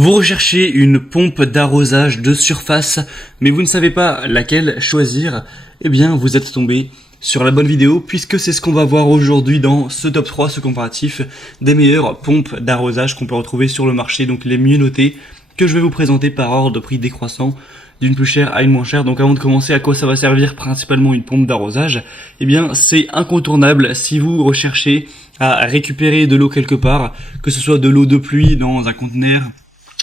Vous recherchez une pompe d'arrosage de surface, mais vous ne savez pas laquelle choisir, eh bien vous êtes tombé sur la bonne vidéo, puisque c'est ce qu'on va voir aujourd'hui dans ce top 3, ce comparatif des meilleures pompes d'arrosage qu'on peut retrouver sur le marché, donc les mieux notées, que je vais vous présenter par ordre de prix décroissant, d'une plus chère à une moins chère. Donc avant de commencer, à quoi ça va servir principalement une pompe d'arrosage? Eh bien c'est incontournable si vous recherchez à récupérer de l'eau quelque part, que ce soit de l'eau de pluie dans un conteneur,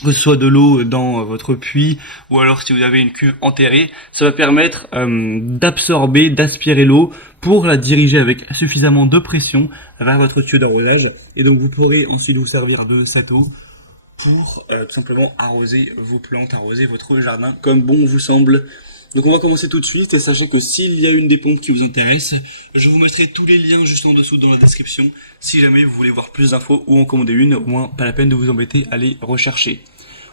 que ce soit de l'eau dans votre puits, ou alors si vous avez une cuve enterrée, ça va permettre d'absorber, d'aspirer l'eau pour la diriger avec suffisamment de pression vers votre tuyau d'arrosage. Et donc vous pourrez ensuite vous servir de cette eau pour tout simplement arroser vos plantes, arroser votre jardin comme bon vous semble. Donc on va commencer tout de suite, et sachez que s'il y a une des pompes qui vous intéresse, je vous mettrai tous les liens juste en dessous dans la description. Si jamais vous voulez voir plus d'infos ou en commander une, au moins pas la peine de vous embêter à les rechercher.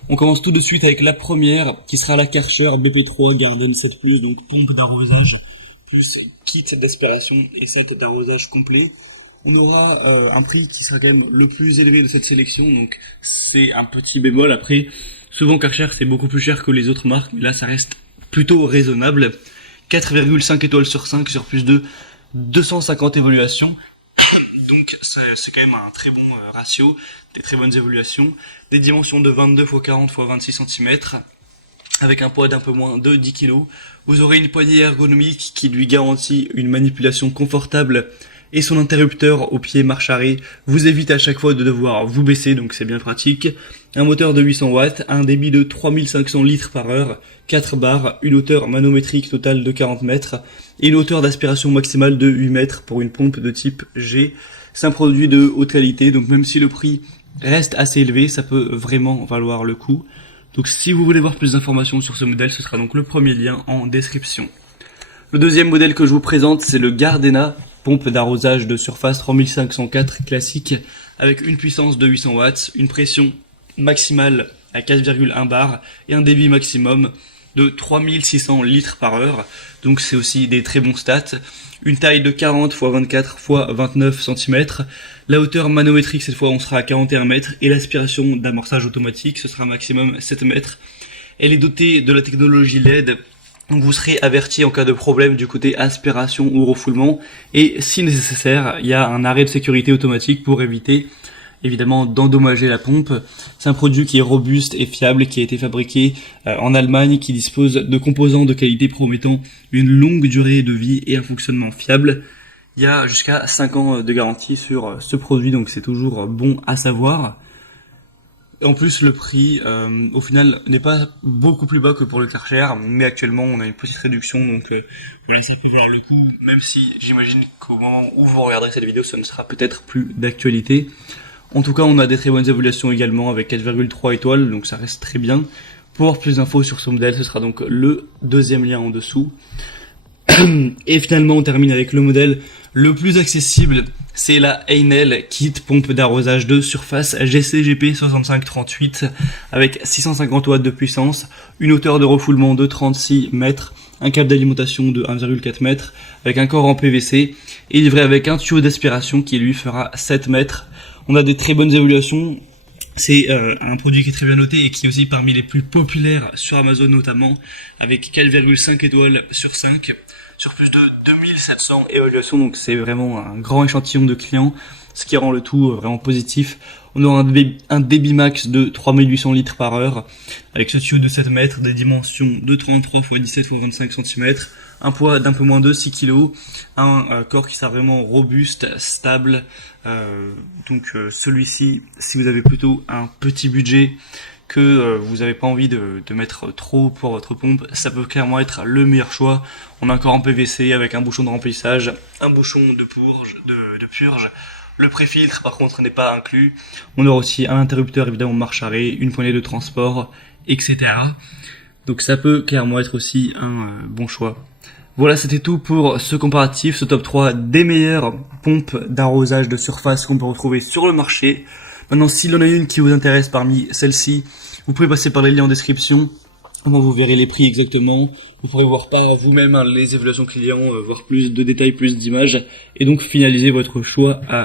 On commence tout de suite avec la première, qui sera la Karcher BP3 Garden 7+, donc pompe d'arrosage, plus kit d'aspiration et set d'arrosage complet. On aura un prix qui sera quand même le plus élevé de cette sélection, donc c'est un petit bémol. Après, souvent Karcher c'est beaucoup plus cher que les autres marques, mais là ça reste plutôt raisonnable. 4,5 étoiles sur 5 sur plus de 250 évaluations. Donc c'est quand même un très bon ratio, des très bonnes évaluations. Des dimensions de 22 x 40 x 26 cm, avec un poids d'un peu moins de 10 kg. Vous aurez une poignée ergonomique qui lui garantit une manipulation confortable, et son interrupteur au pied marche arrêt vous évite à chaque fois de devoir vous baisser, donc c'est bien pratique. Un moteur de 800 watts, un débit de 3500 litres par heure, 4 barres, une hauteur manométrique totale de 40 mètres et une hauteur d'aspiration maximale de 8 mètres pour une pompe de type G. C'est un produit de haute qualité, donc même si le prix reste assez élevé, ça peut vraiment valoir le coup. Donc si vous voulez voir plus d'informations sur ce modèle, ce sera donc le premier lien en description. Le deuxième modèle que je vous présente, c'est le Gardena, pompe d'arrosage de surface 3504 classique, avec une puissance de 800 watts, une pression maximale à 4,1 bar et un débit maximum de 3600 litres par heure. Donc c'est aussi des très bons stats. Une taille de 40 x 24 x 29 cm. La hauteur manométrique, cette fois on sera à 41 mètres, et l'aspiration d'amorçage automatique, ce sera maximum 7 mètres. Elle est dotée de la technologie LED. Donc vous serez averti en cas de problème du côté aspiration ou refoulement, et si nécessaire, il y a un arrêt de sécurité automatique pour éviter évidemment d'endommager la pompe. C'est un produit qui est robuste et fiable, qui a été fabriqué en Allemagne, qui dispose de composants de qualité promettant une longue durée de vie et un fonctionnement fiable. Il y a jusqu'à 5 ans de garantie sur ce produit, donc c'est toujours bon à savoir. En plus, le prix, au final, n'est pas beaucoup plus bas que pour le Karcher, mais actuellement, on a une petite réduction, donc voilà, ça peut valoir le coup, même si j'imagine qu'au moment où vous regarderez cette vidéo, ça ne sera peut-être plus d'actualité. En tout cas, on a des très bonnes évaluations également, avec 4,3 étoiles, donc ça reste très bien. Pour avoir plus d'infos sur ce modèle, ce sera donc le deuxième lien en dessous. Et finalement, on termine avec le modèle le plus accessible, c'est la Heinel Kit pompe d'arrosage de surface GCGP 6538 avec 650 watts de puissance, une hauteur de refoulement de 36 mètres, un câble d'alimentation de 1,4 mètres avec un corps en PVC, et livré avec un tuyau d'aspiration qui lui fera 7 mètres. On a des très bonnes évaluations. C'est un produit qui est très bien noté et qui est aussi parmi les plus populaires sur Amazon notamment, avec 4,5 étoiles sur 5, sur plus de 2700 évaluations, donc c'est vraiment un grand échantillon de clients, ce qui rend le tout vraiment positif. On aura un débit max de 3800 litres par heure, avec ce tuyau de 7 mètres, des dimensions de 33 x 17 x 25 cm, un poids d'un peu moins de 6 kg, un corps qui sera vraiment robuste, stable. Donc celui-ci, si vous avez plutôt un petit budget, que vous n'avez pas envie de mettre trop pour votre pompe, ça peut clairement être le meilleur choix. On a un corps en PVC avec un bouchon de remplissage, un bouchon de purge. Le pré-filtre par contre n'est pas inclus. On aura aussi un interrupteur évidemment marche arrêt, une poignée de transport, etc. Donc ça peut clairement être aussi un bon choix. Voilà, c'était tout pour ce comparatif, ce top 3 des meilleures pompes d'arrosage de surface qu'on peut retrouver sur le marché. Maintenant, s'il y en a une qui vous intéresse parmi celles-ci, vous pouvez passer par les liens en description. Vous verrez les prix exactement. Vous pourrez voir par vous-même les évaluations clients, voir plus de détails, plus d'images, et donc finaliser votre choix à